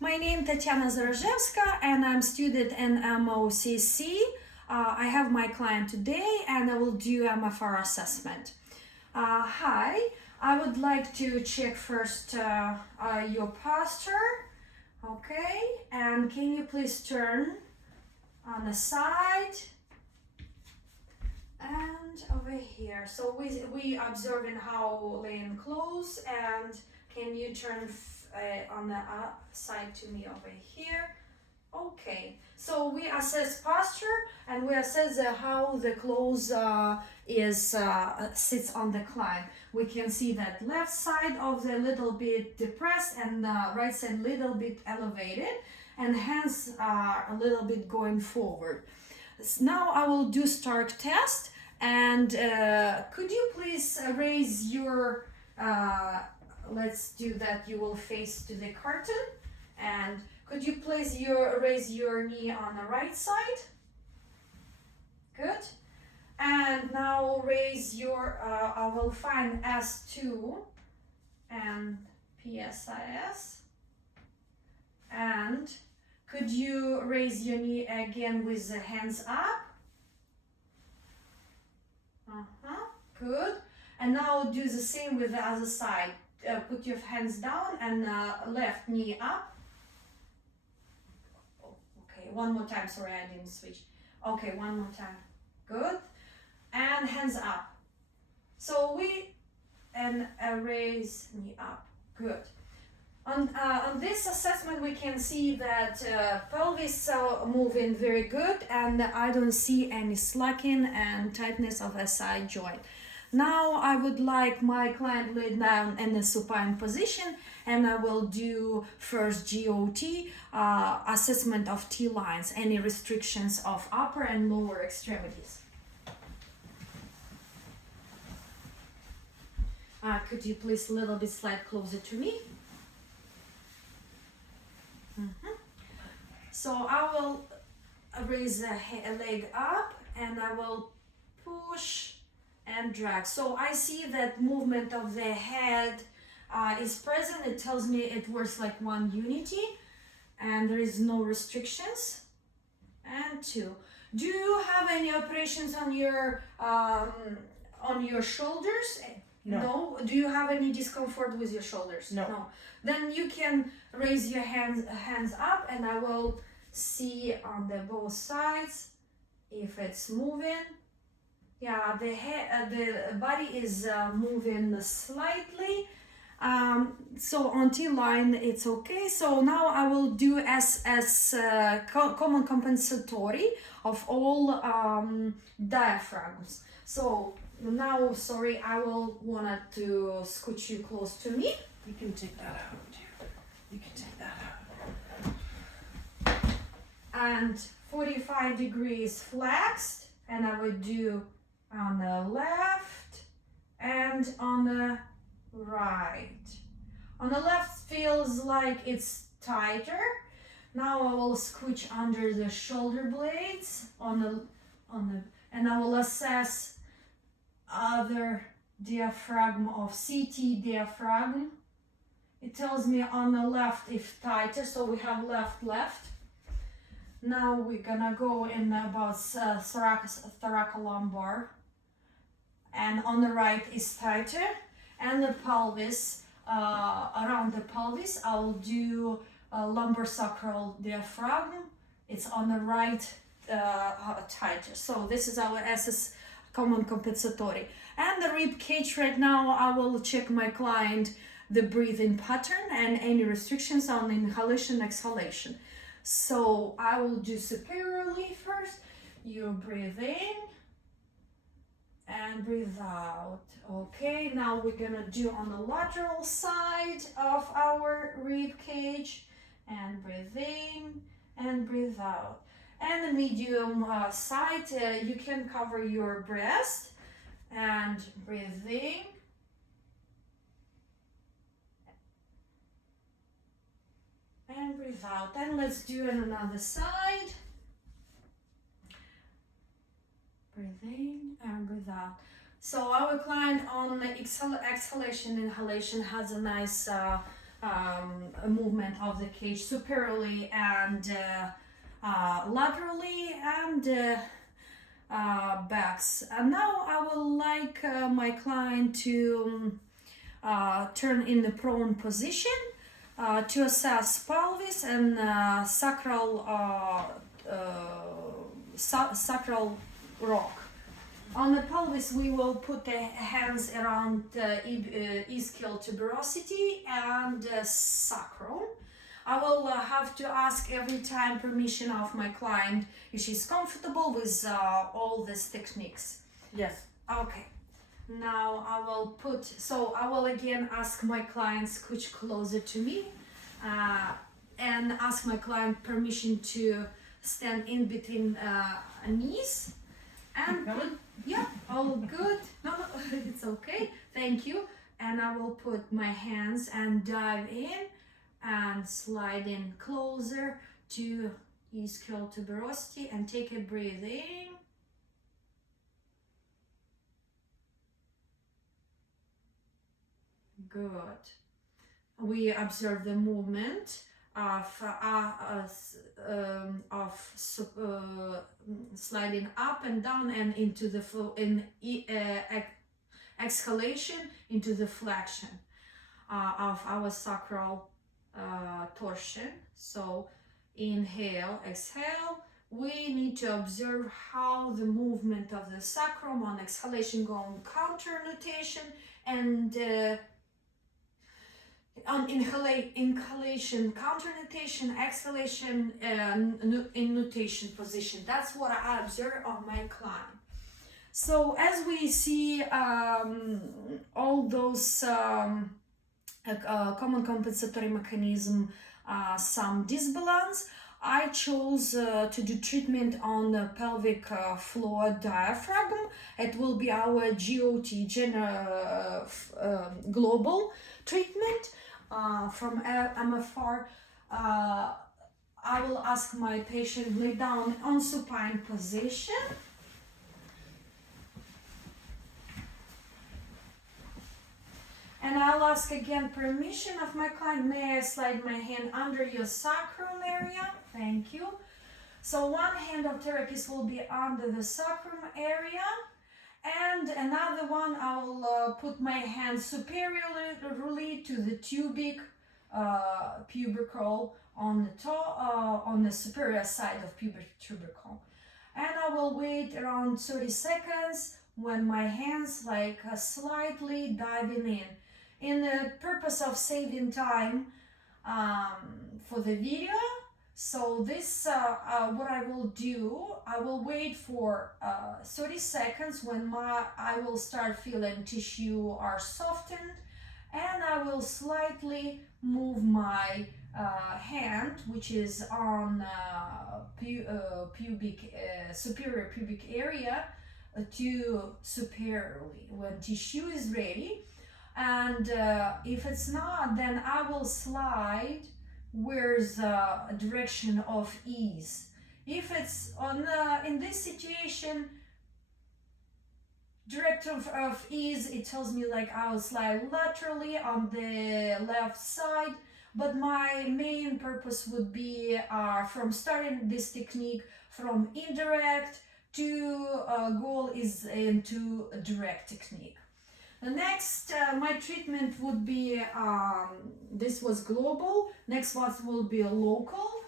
My name is Tatiana Zarozhevska and I'm student in MOCC. I have my client today and I will do MFR assessment. Hi, I would like to check first your posture. Okay, and can you please turn on the side and over here? So we observing how laying close, and can you turn on the side to me over here? Okay, so we assess posture and we assess how the clothes sits on the client. We can see that left side of the little bit depressed and right side little bit elevated, and hands are a little bit going forward. Now I will do Stark test, and could you please raise your let's do that. You will face to the curtain, and could you please raise your knee on the right side? Good. And now raise your, I will find S2 and PSIS. And could you raise your knee again with the hands up? Good. And now do the same with the other side. Put your hands down and left knee up. Okay, one more time. Sorry, I didn't switch. Okay, one more time. Good. And hands up. So raise knee up. Good. On this assessment, we can see that pelvis moving very good, and I don't see any slacking and tightness of SI joint. Now I would like my client lay down in a supine position, and I will do first GOT, assessment of T lines, any restrictions of upper and lower extremities. Could you please a little bit slide closer to me? So I will raise a leg up and I will push and drag. So I see that movement of the head is present. It tells me it works like one unity and there is no restrictions. And two. Do you have any operations on your shoulders? No. Do you have any discomfort with your shoulders? No. Then you can raise your hands up and I will see on the both sides if it's moving. Yeah, the body is moving slightly. So on T line it's okay. So now I will do as common compensatory of all diaphragms. So now, sorry, I will wanted to scooch you close to me. You can take that out. You can take that out. And 45 degrees flexed, and I would do on the left and on the right. On the left feels like it's tighter. Now I will scooch under the shoulder blades and I will assess other diaphragm of CT diaphragm. It tells me on the left if tighter, so we have left. Now we're gonna go in about thoracolumbar, and on the right is tighter, and the pelvis, around the pelvis I'll do lumbosacral diaphragm. It's on the right tighter. So this is our SS common compensatory. And the rib cage, right now I will check my client the breathing pattern and any restrictions on inhalation exhalation. So I will do superiorly first. You breathe in and breathe out. Okay, now we're gonna do on the lateral side of our rib cage, and breathe in and breathe out. And the medium side, you can cover your breast and breathe in and breathe out. And let's do on another side. Breathe in and breathe out. So our client on the exhalation, inhalation has a nice movement of the cage superiorly and laterally and backs. And now I will like my client to turn in the prone position to assess pelvis and sacral rock. On the pelvis, we will put the hands around ischial tuberosity and sacrum. I will have to ask every time permission of my client if she's comfortable with all these techniques. Yes. Okay. Now I will again ask my client scooch closer to me and ask my client permission to stand in between knees. And yeah, all good. No, it's okay. Thank you. And I will put my hands and dive in and slide in closer to ischial tuberosity and take a breath in. Good. We observe the movement of sliding up and down and into the exhalation into the flexion of our sacral torsion. So inhale, exhale. We need to observe how the movement of the sacrum on exhalation go on counter nutation and on inhalation counter nutation, exhalation in nutation position. That's what I observe on my client. So as we see all those common compensatory mechanism, some disbalance, I chose to do treatment on the pelvic floor diaphragm. It will be our GOT, global treatment from MFR. I will ask my patient lay down on supine position. And I'll ask again permission of my client. May I slide my hand under your sacrum area? Thank you. So one hand of therapist will be under the sacrum area, and another one I will put my hand superiorly to the tubic tubercle on the top, on the superior side of pubic tubercle, and I will wait around 30 seconds when my hands like slightly diving in. In the purpose of saving time for the video, so this what I will do, I will wait for 30 seconds when I will start feeling tissue are softened, and I will slightly move my hand, which is on superior pubic area, to superiorly when tissue is ready. And if it's not, then I will slide where's the direction of ease. If it's on in this situation, direction of ease, it tells me like I will slide laterally on the left side, but my main purpose would be from starting this technique from indirect to goal is into a direct technique. The next, my treatment would be, this was global, next one will be local.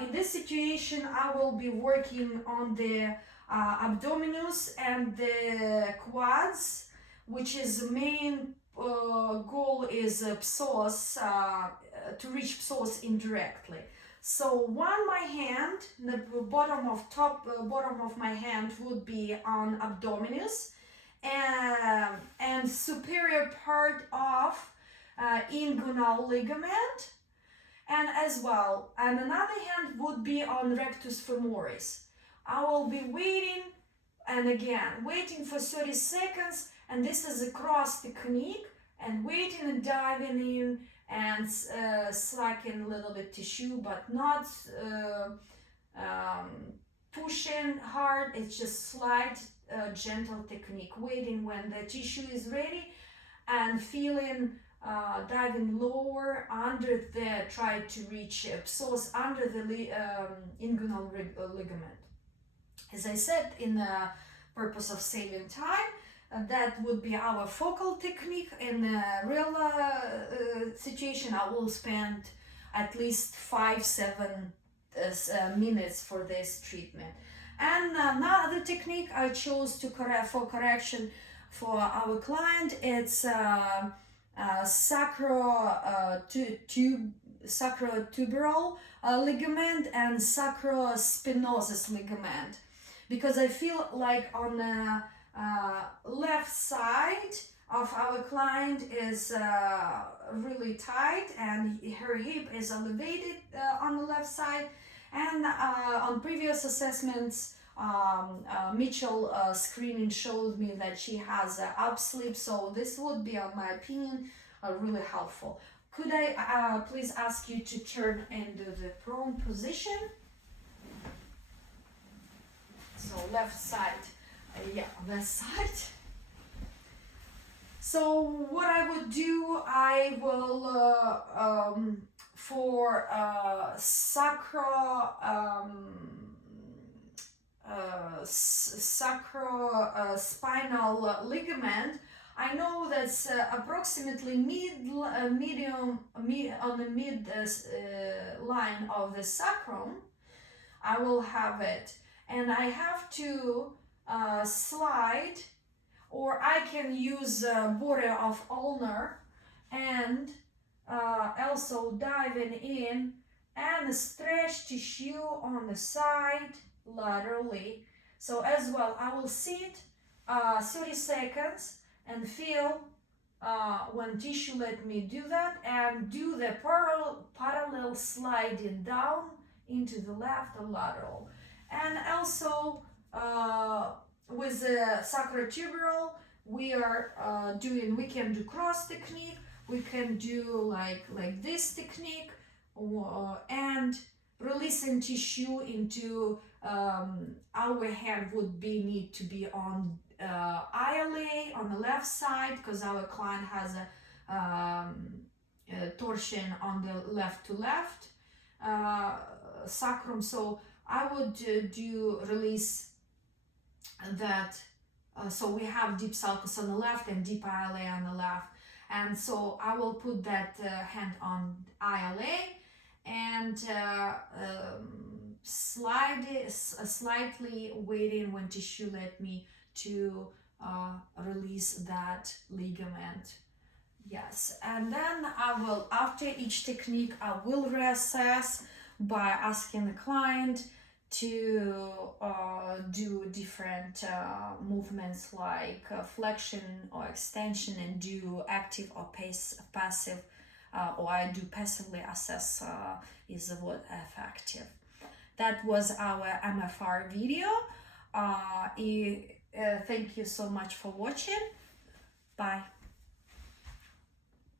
In this situation, I will be working on the abdominus and the quads, which is main goal is psoas, to reach psoas indirectly. So my hand, the bottom of my hand would be on abdominus, and superior part of inguinal ligament, and as well, and another hand would be on rectus femoris. I will be waiting, and again waiting for 30 seconds, and this is a cross technique, and waiting and diving in and slacking a little bit tissue, but not pushing hard. It's just slight gentle technique, waiting when the tissue is ready and feeling diving lower under the, try to reach psoas under the inguinal ligament. As I said, in the purpose of saving time, that would be our focal technique. In the real situation, I will spend at least 5-7 minutes for this treatment. And another technique I chose to for correction for our client, it's sacrotuberal ligament and sacrospinosus ligament, because I feel like on the left side of our client is really tight and her hip is elevated on the left side, and on previous assessments Mitchell screening showed me that she has upslip, so this would be, in my opinion, really helpful. Could I please ask you to turn into the prone position? So left side, left side. So what I would do, I will for sacrospinal ligament, I know that's approximately medium on the mid line of the sacrum. I will have it, and I have to slide, or I can use Border of Ulnar, and also diving in and stretch tissue on the side laterally. So as well, I will sit 30 seconds and feel when tissue let me do that, and do the parallel sliding down into the left or lateral. And also with the sacrotuberal, we can do cross technique, we can do like this technique, and releasing tissue into our hand would need to be on ILA on the left side, because our client has a torsion on the left to left sacrum. So I would do release that. So we have deep sulcus on the left and deep ILA on the left, and so I will put that hand on ILA and slightly waiting when tissue let me to release that ligament. Yes, and then I will, after each technique, I will reassess by asking the client to do different movements like flexion or extension, and do active or passive, or I do passively assess is what effective. That was our MFR video. Thank you so much for watching. Bye.